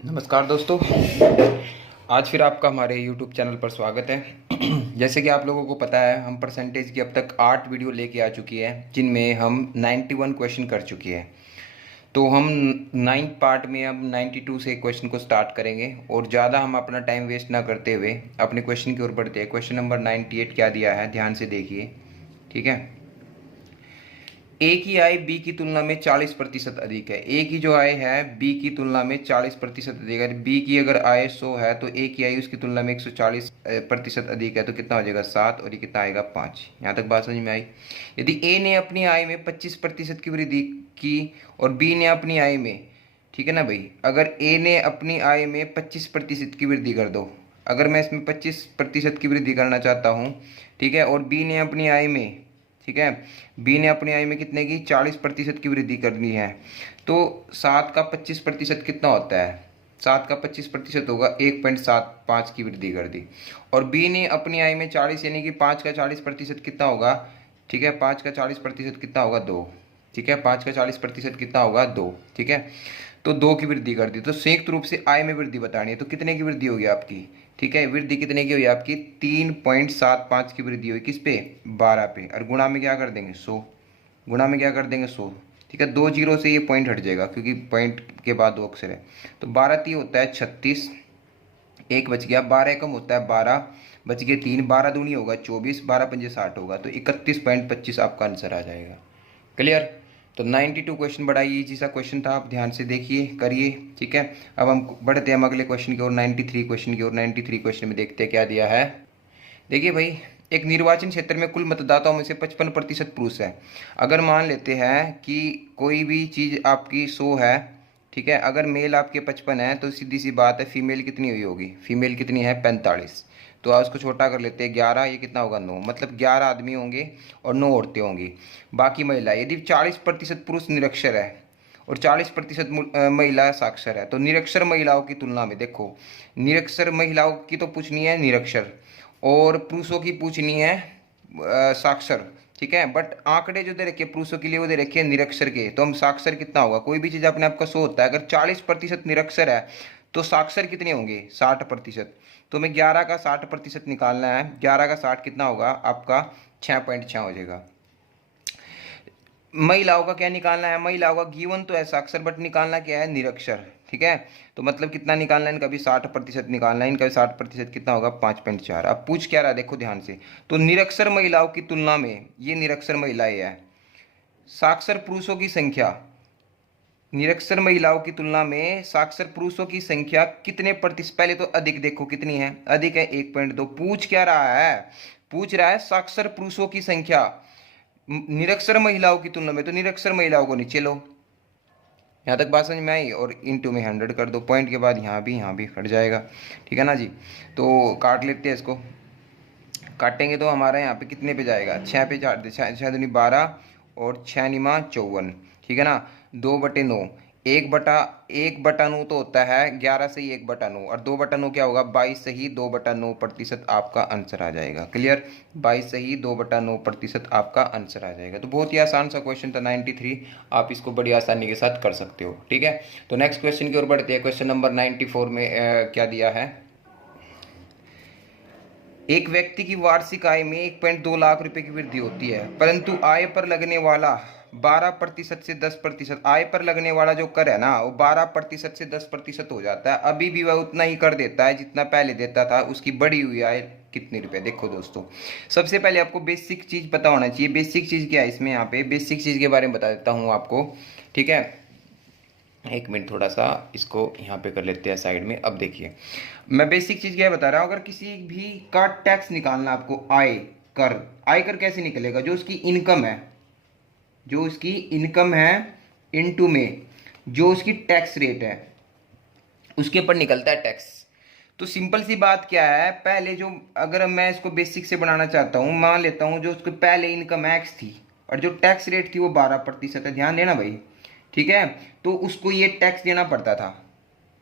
नमस्कार दोस्तों। आज फिर आपका हमारे YouTube चैनल पर स्वागत है। जैसे कि आप लोगों को पता है, हम परसेंटेज की अब तक 8 वीडियो लेके आ चुकी है, जिनमें हम 91 क्वेश्चन कर चुकी है। तो हम 9th पार्ट में अब 92 से क्वेश्चन को स्टार्ट करेंगे और ज़्यादा हम अपना टाइम वेस्ट ना करते हुए अपने क्वेश्चन की ओर बढ़ते हैं। क्वेश्चन नंबर 98 क्या दिया है, ध्यान से देखिए। ठीक है। ए की आय बी की तुलना में 40% अधिक है। ए की जो आय है बी की तुलना में 40% अधिक है। बी की अगर आय 100 है तो ए की आय उसकी तुलना में 140% अधिक है, तो कितना हो जाएगा 7, और ये कितना आएगा 5। यहाँ तक बात समझ में आई। यदि ए ने अपनी आय में 25% की वृद्धि की और बी ने अपनी आय में, ठीक है ना भाई, अगर ए ने अपनी आय में 25% की वृद्धि कर दो, अगर मैं इसमें 25% की वृद्धि करना चाहता हूँ, ठीक है, और बी ने अपनी आय में, ठीक है, बी ने अपनी आय में कितने की 40% की वृद्धि करनी है, तो 7 का 25% कितना होता है? 7 का 25% होगा 1.75 की वृद्धि कर दी। और बी ने अपनी आय में 40 यानी कि 5 का 40% कितना होगा? ठीक है, 5 का 40% कितना होगा? 2। ठीक है, 5 का 40% कितना होगा? 2। ठीक है, तो 2 की वृद्धि कर दी। तो संयुक्त रूप से आय में वृद्धि बतानी है, तो कितने की वृद्धि होगी आपकी? ठीक है, वृद्धि कितने की हुई आपकी? 3.75 की वृद्धि हुई। किस पे? 12 पे। और गुणा में क्या कर देंगे? 100। गुणा में क्या कर देंगे? 100। ठीक है, 2 जीरो से ये पॉइंट हट जाएगा क्योंकि पॉइंट के बाद 2 अक्षर है। तो 12 3 होता है 36, एक बच गया। 12 एकम होता है 12, बच गए 3, 12 दूनी होगा 24, 12 पंजे 60 होगा, तो 31.25 आपका आंसर आ जाएगा। क्लियर? तो 92 क्वेश्चन बड़ा इजी सा क्वेश्चन था, आप ध्यान से देखिए, करिए। ठीक है, अब हम बढ़ते हैं अगले क्वेश्चन की ओर, 93 क्वेश्चन की ओर। 93 क्वेश्चन में देखते हैं क्या दिया है। देखिए भाई, एक निर्वाचन क्षेत्र में कुल मतदाताओं में से 55% पुरुष है। अगर मान लेते हैं कि कोई भी चीज़ आपकी 100 है, ठीक है, अगर मेल आपके 55 है तो सीधी सी बात है फीमेल कितनी हुई होगी? फीमेल कितनी है? 45। तो आप उसको छोटा कर लेते हैं 11, ये कितना होगा? 9। मतलब 11 आदमी होंगे और 9 औरतें होंगी, बाकी महिला। यदि 40% पुरुष निरक्षर है और 40% महिला साक्षर है, तो निरक्षर महिलाओं की तुलना में देखो, निरक्षर महिलाओं की तो पूछनी है निरक्षर, और पुरुषों की पूछनी है साक्षर। ठीक है, बट आंकड़े जो दे रखे पुरुषों के लिए वो दे रखे हैं निरक्षर के, तो हम साक्षर कितना होगा? कोई भी चीज़ अपने आप का 100 होता है, अगर 40% निरक्षर है तो साक्षर कितने होंगे? 60%। तो हमें 11 का 60% निकालना है। 11 का 60 कितना होगा आपका? 6.6 हो जाएगा। महिलाओं का क्या निकालना है? महिलाओं का गिवन तो है साक्षर, बट निकालना क्या है? निरक्षर। ठीक है, तो मतलब कितना निकालना है? इनका भी 60% निकालना है। इनका भी 60% कितना होगा? 5.4। अब पूछ क्या रहा है देखो ध्यान से। तो निरक्षर महिलाओं की तुलना में, ये निरक्षर महिलाएं है, साक्षर पुरुषों की संख्या, निरक्षर महिलाओं की तुलना में साक्षर पुरुषों की संख्या कितने प्रतिशत? पहले तो अधिक देखो कितनी है, अधिक है 1.2। पूछ क्या रहा है? पूछ रहा है साक्षर पुरुषों की संख्या निरक्षर महिलाओं की तुलना में, तो निरक्षर महिलाओं को नीचे लो। यहाँ तक बात समझ में आई? और इंटू में 100 कर दो, पॉइंट के बाद यहाँ भी कट जाएगा। ठीक है ना जी? तो काट लेते हैं इसको। काटेंगे तो हमारा यहाँ पे कितने पे जाएगा? 6 पे 4, 6 दूनी 12 और 6 निमा 54। ठीक है ना? 2/9, 1/9 तो होता है 11 से ही 1/9, और 2/9 क्या होगा? 22 से ही 2/9% आपका आंसर आ जाएगा। क्लियर? 22 से ही 2/9% आपका आंसर आ जाएगा। तो बहुत ही आसान सा क्वेश्चन था 93, आप इसको बड़ी आसानी के साथ कर सकते हो। ठीक है, तो नेक्स्ट क्वेश्चन की ओर बढ़ते हैं। क्वेश्चन नंबर 94 में क्या दिया है? एक व्यक्ति की वार्षिक आय में 1.2 लाख रुपए की वृद्धि होती है, परंतु आय पर लगने वाला 12% से 10%, आय पर लगने वाला जो कर है ना, वो 12% से 10% हो जाता है। अभी भी वह उतना ही कर देता है जितना पहले देता था। उसकी बढ़ी हुई आय कितने रुपए? देखो दोस्तों, सबसे पहले आपको बेसिक चीज पता होना चाहिए। बेसिक चीज क्या है इसमें? यहाँ पे बेसिक चीज के बारे में बता देता हूँ आपको। ठीक है, एक मिनट, थोड़ा सा इसको यहाँ पे कर लेते हैं साइड में। अब देखिए, मैं बेसिक चीज़ क्या बता रहा हूँ। अगर किसी भी का टैक्स निकालना आपको, आय कर, आय कर कैसे निकलेगा? जो उसकी इनकम है, जो उसकी इनकम है इनटू में जो उसकी टैक्स रेट है, उसके ऊपर निकलता है टैक्स। तो सिंपल सी बात क्या है, पहले जो, अगर मैं इसको बेसिक से बनाना चाहता हूँ, मान लेता हूँ जो उसके पहले इनकम एक्स थी और जो टैक्स रेट थी वो 12% है। ध्यान देना भाई। ठीक है, तो उसको ये टैक्स देना पड़ता था।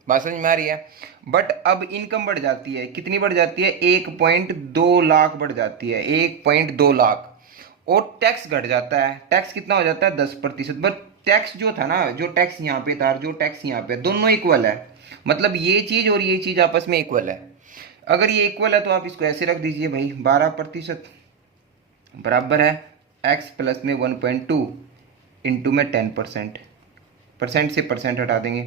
बात समझ में आ रही है? बट अब इनकम बढ़ जाती है। कितनी बढ़ जाती है? 1.2 लाख बढ़ जाती है, 1.2 लाख। और टैक्स घट जाता है। टैक्स कितना हो जाता है? 10%। बट टैक्स जो था ना, जो टैक्स यहाँ पे था, जो टैक्स यहाँ पे, दोनों इक्वल है। मतलब ये चीज और ये चीज आपस में इक्वल है। अगर ये इक्वल है तो आप इसको ऐसे रख दीजिए भाई, 12% बराबर है एक्स प्लस में 1.2 इंटू में 10%। परसेंट से परसेंट हटा देंगे,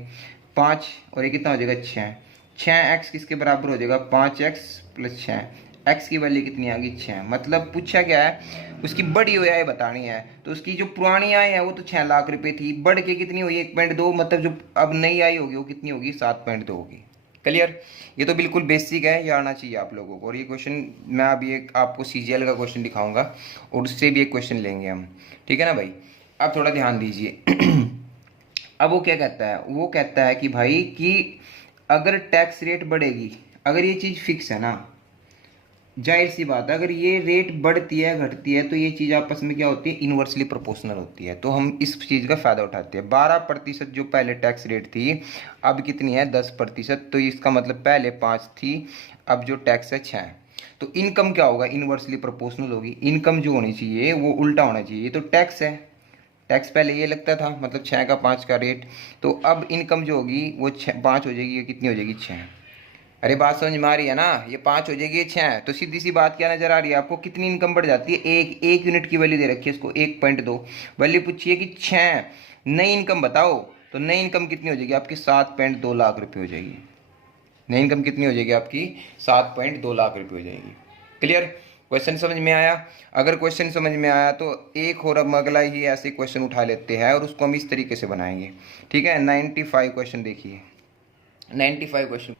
5 और ये कितना हो जाएगा 6। 6x किसके बराबर हो जाएगा, 5x प्लस 6। x की वैल्यू कितनी आ गई 6। मतलब पूछा क्या है, उसकी बढ़ी हुई आय बतानी है। तो उसकी जो पुरानी आय है वो तो 6 लाख रुपए थी, बढ़ के कितनी हुई 1.2, मतलब जो अब नई आय होगी वो कितनी होगी 7.2 होगी। क्लियर। ये तो बिल्कुल बेसिक है, ये आना चाहिए आप लोगों को। और ये क्वेश्चन मैं अभी एक आपको सीजीएल का क्वेश्चन दिखाऊंगा और उससे भी एक क्वेश्चन लेंगे हम, ठीक है ना भाई। अब थोड़ा ध्यान दीजिए। अब वो क्या कहता है, वो कहता है कि भाई कि अगर टैक्स रेट बढ़ेगी, अगर ये चीज़ फिक्स है ना, जाहिर सी बात है अगर ये रेट बढ़ती है घटती है तो ये चीज़ आपस में क्या होती है, इन्वर्सली प्रोपोर्शनल होती है। तो हम इस चीज़ का फ़ायदा उठाते हैं। 12% जो पहले टैक्स रेट थी अब कितनी है 10%। तो इसका मतलब पहले 5 थी, अब जो टैक्स है 6। तो इनकम क्या होगा, इन्वर्सली प्रोपोर्शनल होगी। इनकम जो होनी चाहिए वो उल्टा होना चाहिए। ये तो टैक्स है, टैक्स पहले ये लगता था, मतलब 6 का 5 का रेट। तो अब इनकम जो होगी वो 5 हो जाएगी, ये कितनी हो जाएगी 6। अरे बात समझ में आ रही है ना, ये 5 हो जाएगी, ये 6। तो सीधी सी बात क्या नजर आ रही है आपको, कितनी इनकम बढ़ जाती है, एक यूनिट की वैल्यू दे रखी है इसको 1.2। वैल्यू पूछिए कि 6, नई इनकम बताओ। तो नई इनकम कितनी हो जाएगी आपकी 7.2 लाख रुपए हो जाएगी। नई इनकम कितनी हो जाएगी आपकी 7.2 लाख रुपए हो जाएगी। क्लियर। क्वेश्चन समझ में आया। अगर क्वेश्चन समझ में आया तो एक और अब अगला ही ऐसे क्वेश्चन उठा लेते हैं और उसको हम इस तरीके से बनाएंगे, ठीक है। 95 क्वेश्चन देखिए, 95 क्वेश्चन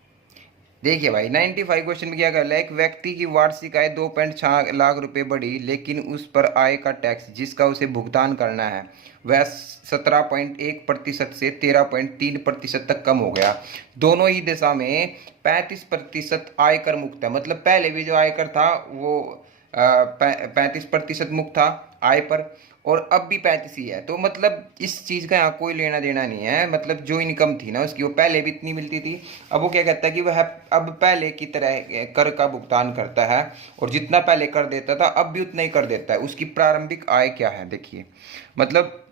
देखिए भाई। 95 क्वेश्चन में क्या कर रहा है, एक व्यक्ति की वार्षिक आय 2.6 लाख रुपए बढ़ी, लेकिन उस पर आय का टैक्स जिसका उसे भुगतान करना है वह 17.1% से 13.3% तक कम हो गया। दोनों ही दिशा में 35% आयकर मुक्त है। मतलब पहले भी जो आयकर था वो 35% मुक्त था आय पर, और अब भी 35 ही है। तो मतलब इस चीज़ का यहाँ कोई लेना देना नहीं है। मतलब जो इनकम थी ना उसकी, वो पहले भी इतनी मिलती थी। अब वो क्या कहता है कि वह अब पहले की तरह कर का भुगतान करता है, और जितना पहले कर देता था अब भी उतना ही कर देता है। उसकी प्रारंभिक आय क्या है देखिए। मतलब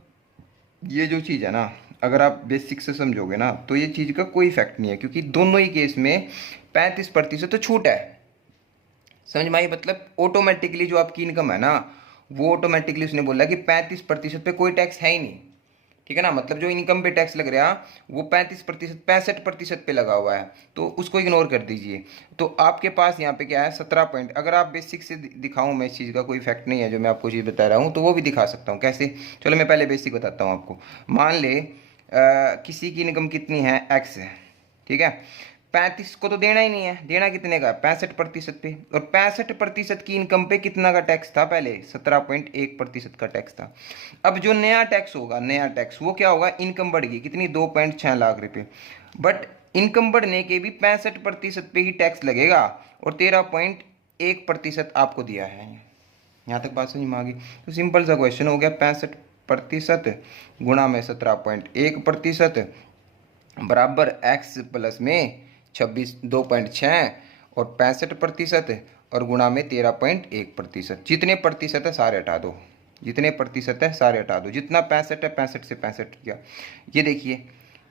ये जो चीज़ है ना, अगर आप बेसिक से समझोगे ना तो ये चीज़ का कोई इफेक्ट नहीं है, क्योंकि दोनों ही केस में 35% तो छूट है। समझ में आई। मतलब ऑटोमेटिकली जो आपकी इनकम है ना, वो ऑटोमेटिकली उसने बोला कि 35% पे कोई टैक्स है ही नहीं, ठीक है ना। मतलब जो इनकम पे टैक्स लग रहा वो 35%, 65% पे लगा हुआ है, तो उसको इग्नोर कर दीजिए। तो आपके पास यहाँ पे क्या है 17 पॉइंट। अगर आप बेसिक से दिखाऊं मैं, इस चीज़ का कोई इफेक्ट नहीं है जो मैं आपको चीज़ बता रहा हूँ, तो वो भी दिखा सकता हूँ। कैसे, चलो मैं पहले बेसिक बताता हूँ आपको। मान ले किसी की इनकम कितनी है एक्स है, ठीक है। 35 को तो देना ही नहीं है, देना कितने का 65% पे, और 65% की इनकम पे कितना का टैक्स था पहले 17.1% का टैक्स था। अब जो नया टैक्स होगा, नया टैक्स वो क्या होगा, इनकम बढ़ गई कितनी 2.6 लाख रुपए, बट इनकम बढ़ने के भी 65% पे ही टैक्स लगेगा, और 13.1% आपको दिया है। यहाँ तक बात समझ में आ गई। तो सिंपल सा क्वेश्चन हो गया, 65% गुणा में 17.1% बराबर एक्स प्लस में 2.6 और 65% और गुणा में 13.1%। जितने प्रतिशत है सारे हटा दो, जितने प्रतिशत है सारे हटा दो। जितना 65 है 65 से 65 किया, ये देखिए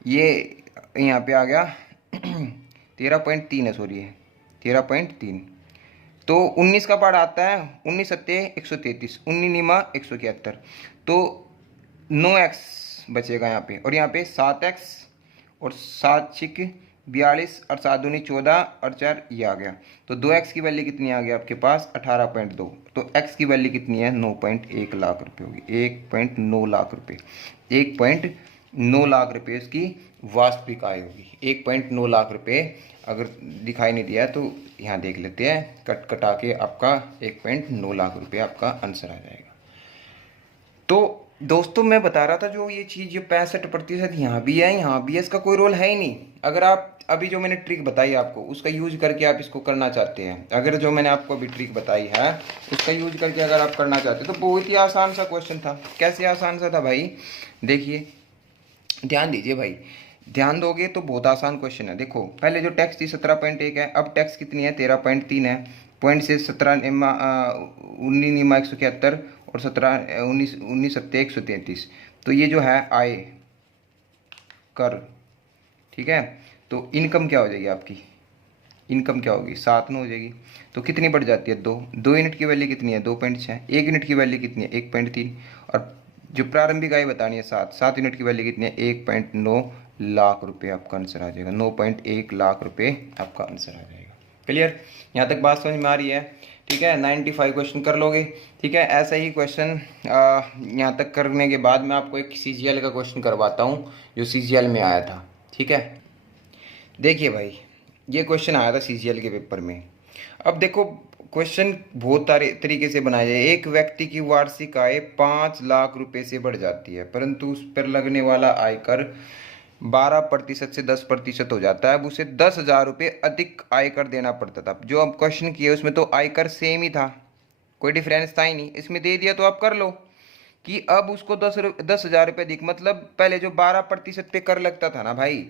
ये यहाँ पे आ गया 13.3 है, सॉरी है 13.3। तो 19 का पार्ट आता है, 19 सत्ते 133, 19 निमा 171, तो 9x बचेगा यहाँ पे, और यहाँ पे 7x और 7 छिक 42 और 7 दूनी 14 और 4 ये आ गया। तो 2x की वैल्यू कितनी आ गई आपके पास 18.2। तो x की वैल्यू कितनी है 9.1 लाख रुपए होगी, 1.9 लाख रुपए, 1.9 लाख रुपए इसकी वास्तविक आय होगी। 1.9 लाख रुपए अगर दिखाई नहीं दिया तो यहाँ देख लेते हैं, कट कटा के आपका 1.9 लाख रुपए आपका आंसर आ जाएगा। तो दोस्तों मैं बता रहा था जो ये चीज़ जो 65% यहाँ भी है यहाँ भी है, इसका कोई रोल है ही नहीं। अगर आप अभी जो मैंने ट्रिक बताई आपको उसका यूज करके आप इसको करना चाहते हैं, अगर जो मैंने आपको अभी ट्रिक बताई है उसका यूज करके अगर आप करना चाहते हैं तो बहुत ही आसान सा क्वेश्चन था। कैसे आसान सा था भाई, देखिए ध्यान दीजिए भाई, ध्यान दोगे तो बहुत आसान क्वेश्चन है। देखो पहले जो टैक्स थी 17.1 है, अब टैक्स कितनी है 13.3 है। पॉइंट से 17 19 निमा 171 और 17 19 19 सत्ते 133, तो ये जो है आय कर, ठीक है। तो इनकम क्या हो जाएगी आपकी, इनकम क्या होगी 7 में हो जाएगी। तो कितनी बढ़ जाती है 2, 2 यूनिट की वैल्यू कितनी है 2.6, 1 यूनिट की वैल्यू कितनी है 1.3, और जो प्रारंभिक आय बतानी है 7, 7 यूनिट की वैल्यू कितनी है 1.9 लाख रुपए आपका आंसर आ जाएगा, 9.1 लाख रुपए आपका आंसर आ जाएगा। क्लियर, यहाँ तक बात समझ में आ रही है? ठीक है, 95 क्वेश्चन कर लोगे। ठीक है, ऐसा ही क्वेश्चन यहाँ तक करने के बाद मैं आपको एक CGL का क्वेश्चन करवाता हूँ जो CGL में आया था। ठीक है, देखिए भाई, ये क्वेश्चन आया था CGL के पेपर में। अब देखो क्वेश्चन बहुत सारे तरीके से बनाया जाए। एक व्यक्ति की वार्षिक आय 5 लाख रुपए से बढ़ जाती है, परंतु उस पर लगने वाला आयकर 12% से 10% हो जाता है। अब उसे 10,000 रुपये अधिक आयकर देना पड़ता था। जो अब क्वेश्चन किए उसमें तो आयकर सेम ही था, कोई डिफरेंस था ही नहीं। इसमें दे दिया तो आप कर लो कि अब उसको 10,000 रुपये अधिक, मतलब पहले जो 12% पे कर लगता था ना भाई,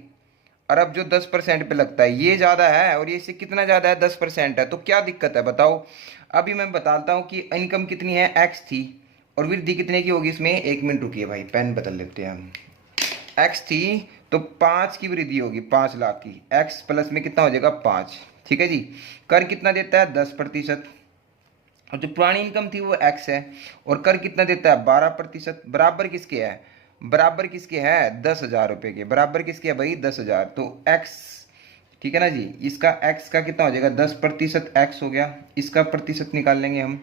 और अब जो 10% पे लगता है ये ज़्यादा है, और ये इससे कितना ज़्यादा है 10% है। तो क्या दिक्कत है बताओ। अभी मैं बताता हूँ कि इनकम कितनी है x थी, और वृद्धि कितने की होगी इसमें। 1 मिनट रुकिए भाई, पेन बदल लेते हैं हम। x थी तो 5 की वृद्धि होगी, 5 लाख की। x प्लस में कितना हो जाएगा 5। ठीक है जी। कर कितना देता है 10%, और जो पुरानी इनकम थी वो x है, और कर कितना देता है 12%। बराबर किसके है, बराबर किसके है 10,000 रुपये के। बराबर किसके है भाई 10,000। तो x, ठीक है ना जी, इसका x का कितना हो जाएगा 10% x हो गया। इसका प्रतिशत निकाल लेंगे हम,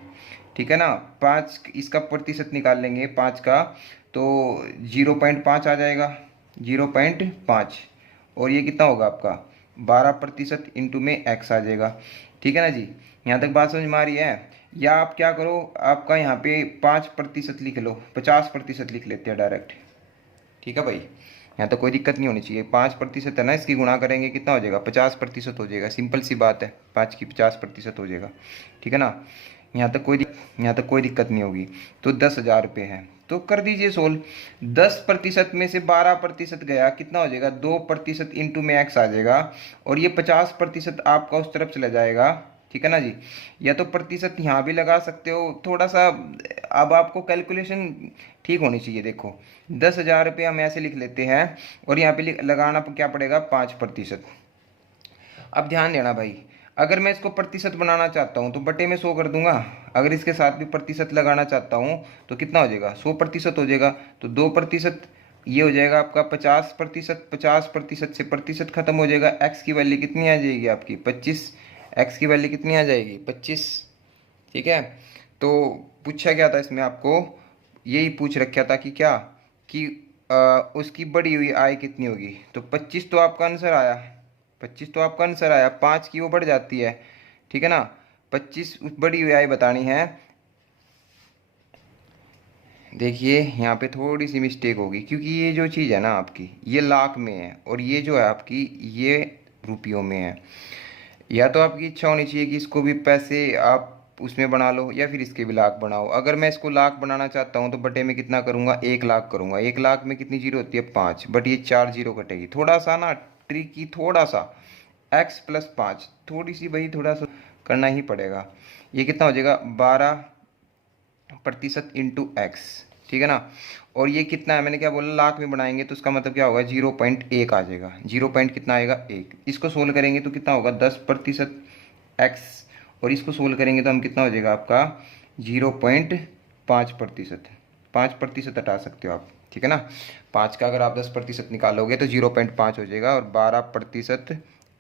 ठीक है ना। 5 इसका प्रतिशत निकाल लेंगे 5 का, तो 0.5 आ जाएगा, 0.5। और ये कितना होगा आपका 12% इंटू में x आ जाएगा। ठीक है ना जी, यहाँ तक बात समझ में आ रही है। या आप क्या करो, आपका यहाँ पे 5% लिख लो, 50% लिख लेते हैं डायरेक्ट। ठीक है भाई, यहाँ तो कोई दिक्कत नहीं होनी चाहिए। 5% है ना, इसकी गुणा करेंगे कितना हो जाएगा 50% हो जाएगा। सिंपल सी बात है, 5 की 50% हो जाएगा। ठीक है ना, यहाँ तक कोई दिक्कत नहीं होगी। तो 10,000 रुपये है, तो कर दीजिए सोल्व। 10% में से 12% गया, कितना हो जाएगा 2% इंटू में x आ जाएगा, और ये 50% आपका उस तरफ चला जाएगा। ठीक है ना जी। या तो प्रतिशत यहाँ भी लगा सकते हो थोड़ा सा, अब आपको कैलकुलेशन ठीक होनी चाहिए। देखो 10,000 रुपये हम ऐसे लिख लेते हैं, और यहाँ पे लगाना क्या पड़ेगा 5%। अब ध्यान देना भाई, अगर मैं इसको प्रतिशत बनाना चाहता हूँ तो बटे में 100 कर दूंगा। अगर इसके साथ भी प्रतिशत लगाना चाहता हूँ तो कितना हो जाएगा 100% हो जाएगा। तो 2% ये हो जाएगा आपका 50%। 50% से प्रतिशत खत्म हो जाएगा। x की वैल्यू कितनी आ जाएगी आपकी 25। x की वैल्यू कितनी आ जाएगी 25। ठीक है, तो पूछा गया था इसमें, आपको यही पूछ रखा था कि क्या, कि उसकी बढ़ी हुई आय कितनी होगी। तो 25 तो आपका आंसर आया, 25 तो आपका आंसर आया। 5 की वो बढ़ जाती है, ठीक है ना। 25 बढ़ी हुई आय बतानी है। देखिए यहाँ पे थोड़ी सी मिस्टेक होगी, क्योंकि ये जो चीज़ है ना आपकी, ये लाख में है, और ये जो है आपकी ये रुपयों में है। या तो आपकी इच्छा होनी चाहिए कि इसको भी पैसे आप उसमें बना लो, या फिर इसके भी लाख बनाओ। अगर मैं इसको लाख बनाना चाहता हूँ तो बटे में कितना करूँगा 1 लाख करूँगा। 1 लाख में कितनी जीरो होती है 5, बट ये 4 जीरो कटेगी। थोड़ा सा ना ट्रिकी, थोड़ा सा x प्लस 5, थोड़ी सी भाई, थोड़ा सा करना ही पड़ेगा। ये कितना हो जाएगा 12% इंटू एक्स, ठीक है ना। और ये कितना है, मैंने क्या बोला लाख में बनाएंगे तो उसका मतलब क्या होगा 0.1 आ जाएगा। 0 पॉइंट कितना आएगा 1। इसको सोल्व करेंगे तो कितना होगा 10% एक्स, और इसको सोल्व करेंगे तो हम कितना हो जाएगा आपका 0.5%। 5% हटा सकते हो आप, ठीक है ना। 5 का अगर आप 10% निकालोगे तो 0.5 हो जाएगा, और 12%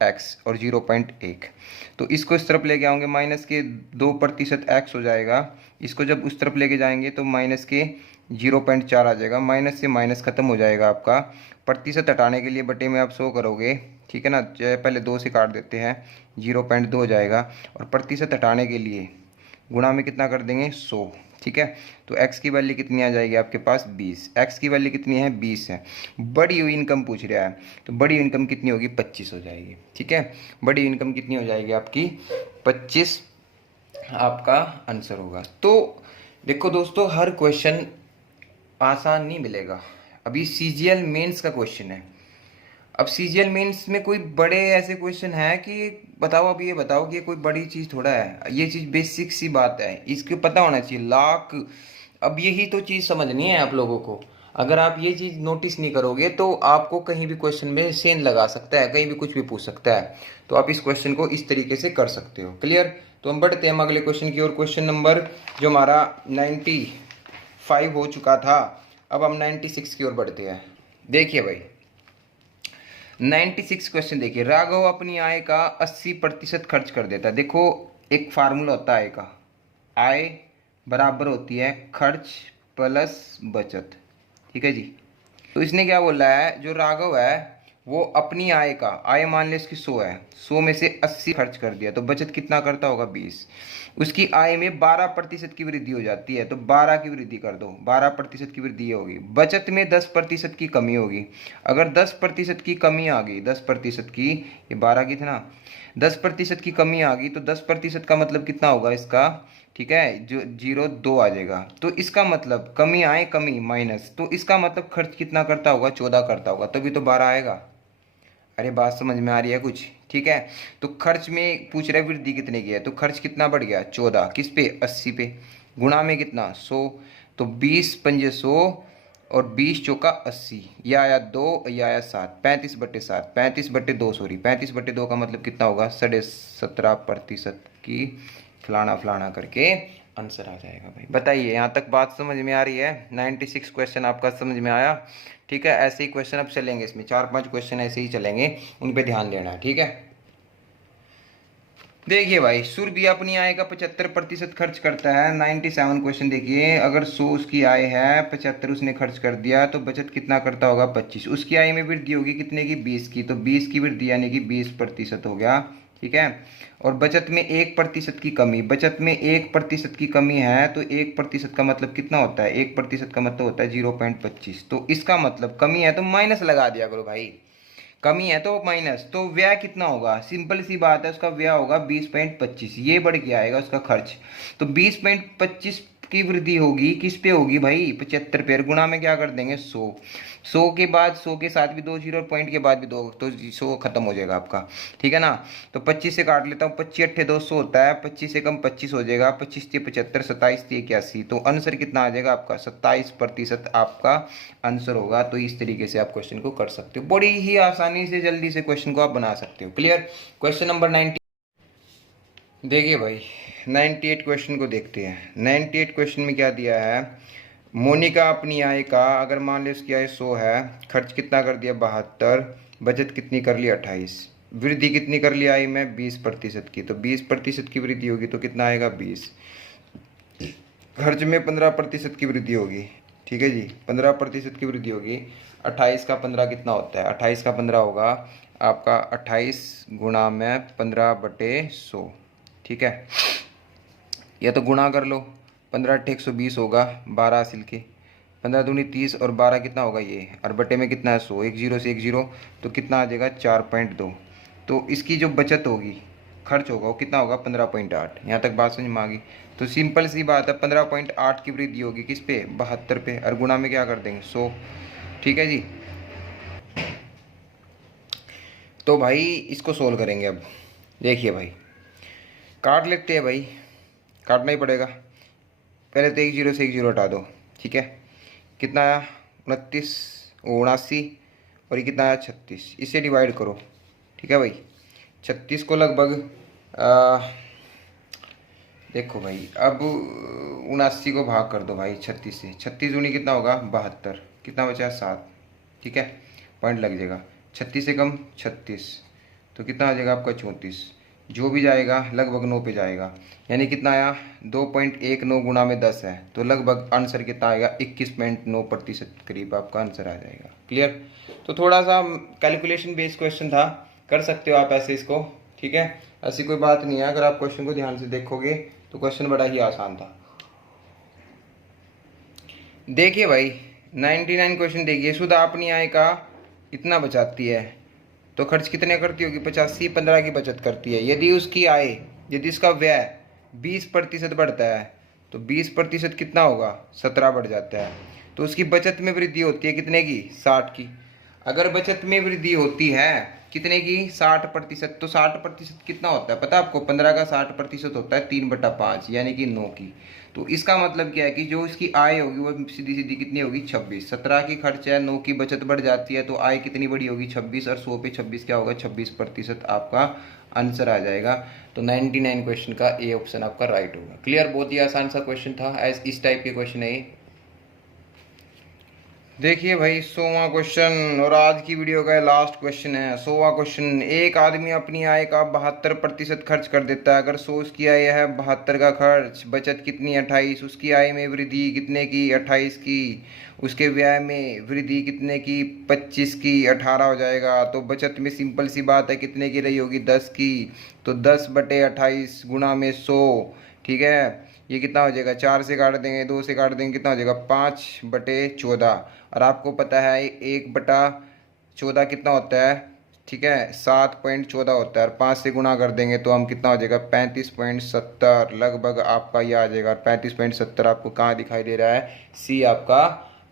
एक्स और 0.1। तो इसको इस तरफ लेके आओगे, माइनस के 2% एक्स हो जाएगा। इसको जब उस तरफ लेके जाएंगे तो माइनस के 0.4 आ जाएगा। माइनस से माइनस खत्म हो जाएगा आपका। प्रतिशत हटाने के लिए बटे में आप 100 करोगे, ठीक है ना। पहले 2 से काट देते हैं, 0.2 हो जाएगा। और प्रतिशत हटाने के लिए गुणा में कितना कर देंगे 100, ठीक है। तो x की वैल्यू कितनी आ जाएगी आपके पास 20। x की वैल्यू कितनी है 20 है। बड़ी हुई इनकम पूछ रहा है, तो बड़ी इनकम कितनी होगी 25 हो जाएगी, ठीक है। बड़ी इनकम कितनी हो जाएगी आपकी 25, आपका आंसर होगा। तो देखो दोस्तों, हर क्वेश्चन आसान नहीं मिलेगा। अभी CGL मेंस का क्वेश्चन है। अब CGL मेंस में कोई बड़े ऐसे क्वेश्चन है कि बताओ, अब ये बताओ कि ये कोई बड़ी चीज़ थोड़ा है, ये चीज़ बेसिक सी बात है, इसको पता होना चाहिए लाख। अब यही तो चीज़ समझनी है आप लोगों को। अगर आप ये चीज़ नोटिस नहीं करोगे तो आपको कहीं भी क्वेश्चन में सेंध लगा सकता है, कहीं भी कुछ भी पूछ सकता है। तो आप इस क्वेश्चन को इस तरीके से कर सकते हो। क्लियर? तो हम बढ़ते हैं अगले क्वेश्चन की ओर। क्वेश्चन नंबर जो हमारा 95 हो चुका था, अब हम 96 की ओर बढ़ते हैं। देखिए भाई 96 क्वेश्चन देखिए। राघव अपनी आय का 80% खर्च कर देता है। देखो एक फार्मूला होता है आय का, आय बराबर होती है खर्च प्लस बचत। ठीक है जी। तो इसने क्या बोला है, जो राघव है वो अपनी आय का, आय मान ले इसकी 100 है, 100 में से 80 खर्च कर दिया तो बचत कितना करता होगा 20। उसकी आय में 12% की वृद्धि हो जाती है तो 12 की वृद्धि कर दो, 12% की वृद्धि होगी। बचत में 10% की कमी होगी। अगर 10% की कमी आ गई, 10% की, ये 12 की थी ना, 10% की कमी आ गई तो 10% का मतलब कितना होगा इसका, ठीक है, जो 0 2 आ जाएगा। तो इसका मतलब कमी आए, कमी माइनस, तो इसका मतलब खर्च कितना करता होगा, 14 करता होगा, तभी तो 12 आएगा। अरे बात समझ में आ रही है कुछ? ठीक है। तो खर्च में पूछ रहे वृद्धि कितने की है, तो खर्च कितना बढ़ गया 14, किस पे, 80 पे, गुणा में कितना 100, तो 20 पंजे 100 और 20 चौका 80, यह आया 2, यह आया 7, 35/7, 35/2 सॉरी 35/2 का मतलब कितना होगा 17.5% की फलाना फलाना करके आंसर आ जाएगा। भाई बताइए यहाँ तक बात समझ में आ रही है? 96 क्वेश्चन आपका समझ में आया? ठीक है। ऐसे ही क्वेश्चन अब चलेंगे, इसमें 4-5 क्वेश्चन ऐसे ही चलेंगे, उन पे ध्यान देना है। ठीक है। देखिए भाई सुरभि अपनी आय का 75% खर्च करता है। 97 क्वेश्चन देखिए। अगर 100 उसकी आय है, 75 उसने खर्च कर दिया तो बचत कितना करता होगा 25। उसकी आय में वृद्धि होगी कितने की, 20 की, तो 20 की वृद्धि यानी कि 20% हो गया। ठीक है। और बचत में 1% की कमी, बचत में 1% की कमी है तो 1% का मतलब कितना होता है, 1% का मतलब होता है 0.25। तो इसका मतलब कमी है तो माइनस लगा दिया करो भाई, कमी है तो माइनस, तो व्यय कितना होगा, सिंपल सी बात है, उसका व्यय होगा 20.25, ये बढ़ के आएगा उसका खर्च। तो 20.25 की वृद्धि होगी किस पे होगी भाई, 75 पे, गुणा में क्या कर देंगे 100, 100 के बाद 100 के साथ भी 2 जीरो और पॉइंट के बाद भी 2, तो 100 खत्म हो जाएगा आपका। ठीक है ना। तो 25 से काट लेता हूँ, 25 8 200 होता है, 25 से कम 25 हो जाएगा, 25 से 75, 27 से 81, तो आंसर कितना आ जाएगा आपका 27% आपका आंसर होगा। तो इस तरीके से आप क्वेश्चन को कर सकते हो, बड़ी ही आसानी से जल्दी से क्वेश्चन को आप बना सकते हो। क्लियर? क्वेश्चन नंबर 90 देखिए भाई 98 क्वेश्चन को देखते हैं। 98 क्वेश्चन में क्या दिया है, मोनिका अपनी आय का, अगर मान लो उसकी आय 100 है, खर्च कितना कर दिया 72, बचत कितनी कर ली 28, वृद्धि कितनी कर ली आय में 20% की, तो 20% की वृद्धि होगी तो कितना आएगा 20। खर्च में 15% की वृद्धि होगी। ठीक है जी, 15% की वृद्धि होगी। 28 का 15 कितना होता है, 28 का 15 होगा आपका 28 गुणा में 15/100। ठीक है, या तो गुणा कर लो, 15 × 120 होगा, 12 हासिल के, 15 दूनी 30 और 12 कितना होगा ये, और बटे में कितना है 100, 1 0 से 1 0, तो कितना आ जाएगा 4.2। तो इसकी जो बचत होगी, खर्च होगा, वो कितना होगा 15.8। यहाँ तक बात समझ में आ गई? तो सिंपल सी बात है, 15.8 की वृद्धि होगी किस पे, 72 पे, और गुणा में क्या कर देंगे 100। ठीक है जी। तो भाई इसको सोल्व करेंगे अब। देखिए भाई काट लेते हैं भाई, काटना ही पड़ेगा। पहले तो 1 0 से 1 0 हटा दो। ठीक है, कितना आया 29 79, और ये कितना आया 36, इसे डिवाइड करो। ठीक है भाई, 36 को लगभग देखो भाई, अब 79 को भाग कर दो भाई 36 से, 36 दूनी कितना होगा 72, कितना बचा 7। ठीक है, पॉइंट लग जाएगा। 36 से कम 36, तो कितना आ जाएगा आपका 34, जो भी जाएगा लगभग 9 पे जाएगा, यानी कितना आया 2.19 गुणा में 10 है, तो लगभग आंसर कितना आएगा 21.9% करीब आपका आंसर आ जाएगा। क्लियर? तो थोड़ा सा कैलकुलेशन बेस्ड क्वेश्चन था, कर सकते हो आप ऐसे इसको। ठीक है, ऐसी कोई बात नहीं है, अगर आप क्वेश्चन को ध्यान से देखोगे तो क्वेश्चन बड़ा ही आसान था। देखिए भाई 99 क्वेश्चन देखिए। सुधा अपनी आय का इतना बचाती है तो खर्च कितने करती होगी, 85, 15 की बचत करती है। यदि उसकी आय, यदि इसका व्यय 20% बढ़ता है तो 20% कितना होगा 17 बढ़ जाता है, तो उसकी बचत में वृद्धि होती है कितने की 60 की। अगर बचत में वृद्धि होती है कितने की 60%, तो 60% कितना होता है पता है आपको, 15 का 60% होता है 3/5 यानी कि 9 की। तो इसका मतलब क्या है कि जो इसकी आय होगी वो सीधी सीधी कितनी होगी 26। 17 की खर्च है, 9 की बचत बढ़ जाती है, तो आय कितनी बड़ी होगी 26, और 100 पे 26 क्या होगा 26% आपका आंसर आ जाएगा। तो 99 क्वेश्चन का ए ऑप्शन आपका राइट होगा। क्लियर, बहुत ही आसान सा क्वेश्चन था, एज इस टाइप के क्वेश्चन है ये। देखिए भाई 100वां क्वेश्चन और आज की वीडियो का लास्ट क्वेश्चन है। 100वां क्वेश्चन, एक आदमी अपनी आय का 72% खर्च कर देता है। अगर 100 उसकी आय है, 72 का खर्च, बचत कितनी 28, उसकी आय में वृद्धि कितने की 28 की, उसके व्यय में वृद्धि कितने की 25 की, 18 हो जाएगा। तो बचत में सिंपल सी बात है कितने की रही होगी 10 की, तो 10/28 गुणा में 100, ठीक है। ये कितना हो जाएगा, 4 से काट देंगे, 2 से काट देंगे, कितना हो जाएगा 5/14। और आपको पता है 1/14 कितना होता है, ठीक है 7.14 होता है, और 5 से गुणा कर देंगे तो हम कितना हो जाएगा 35.70 लगभग आपका ये आ जाएगा। 35.70 आपको कहाँ दिखाई दे रहा है, सी आपका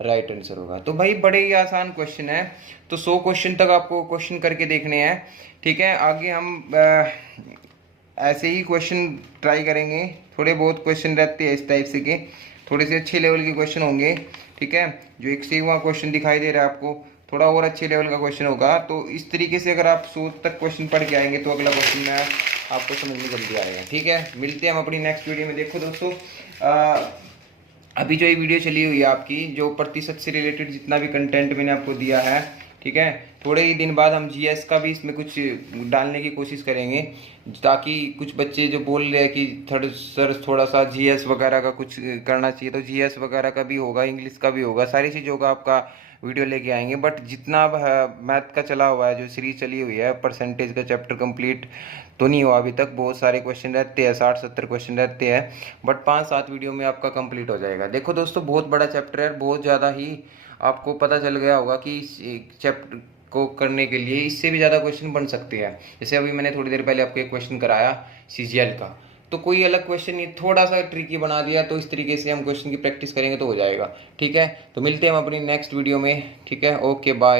राइट आंसर होगा। तो भाई बड़े ही आसान क्वेश्चन है, तो 100 क्वेश्चन तक आपको क्वेश्चन करके देखने हैं, ठीक है। आगे हम ऐसे ही क्वेश्चन ट्राई करेंगे, थोड़े बहुत क्वेश्चन रहते हैं इस टाइप से के, थोड़े से अच्छे लेवल के क्वेश्चन होंगे, ठीक है। जो 100वां क्वेश्चन दिखाई दे रहा है आपको, थोड़ा और अच्छे लेवल का क्वेश्चन होगा। तो इस तरीके से अगर आप 100 तक क्वेश्चन पढ़ के आएंगे तो अगला क्वेश्चन में आपको समझ में जल्दी आएगा, ठीक है। मिलते हैं हम अपनी नेक्स्ट वीडियो में। देखो दोस्तों, अभी जो ये वीडियो चली हुई है आपकी, जो प्रतिशत से रिलेटेड जितना भी कंटेंट मैंने आपको दिया है, ठीक है, थोड़े ही दिन बाद हम जीएस का भी इसमें कुछ डालने की कोशिश करेंगे, ताकि कुछ बच्चे जो बोल रहे हैं कि सर थोड़ा सा जीएस वगैरह का कुछ करना चाहिए, तो जीएस वगैरह का भी होगा, इंग्लिश का भी होगा, सारी चीज़ों का आपका वीडियो लेके आएंगे। बट जितना मैथ का चला हुआ है, जो सीरीज चली हुई है, परसेंटेज का चैप्टर कंप्लीट तो नहीं हुआ अभी तक, बहुत सारे क्वेश्चन रहते हैं, 60-70 क्वेश्चन रहते हैं, बट 5-7 वीडियो में आपका कंप्लीट हो जाएगा। देखो दोस्तों, बहुत बड़ा चैप्टर है, बहुत ज़्यादा ही आपको पता चल गया होगा कि इस चैप्टर को करने के लिए इससे भी ज़्यादा क्वेश्चन बन सकते हैं। जैसे अभी मैंने थोड़ी देर पहले आपको एक क्वेश्चन कराया सीजीएल का, तो कोई अलग क्वेश्चन नहीं, थोड़ा सा ट्रिकी बना दिया, तो इस तरीके से हम क्वेश्चन की प्रैक्टिस करेंगे तो हो जाएगा, ठीक है। तो मिलते हैं हम अपनी नेक्स्ट वीडियो में, ठीक है, ओके बाय।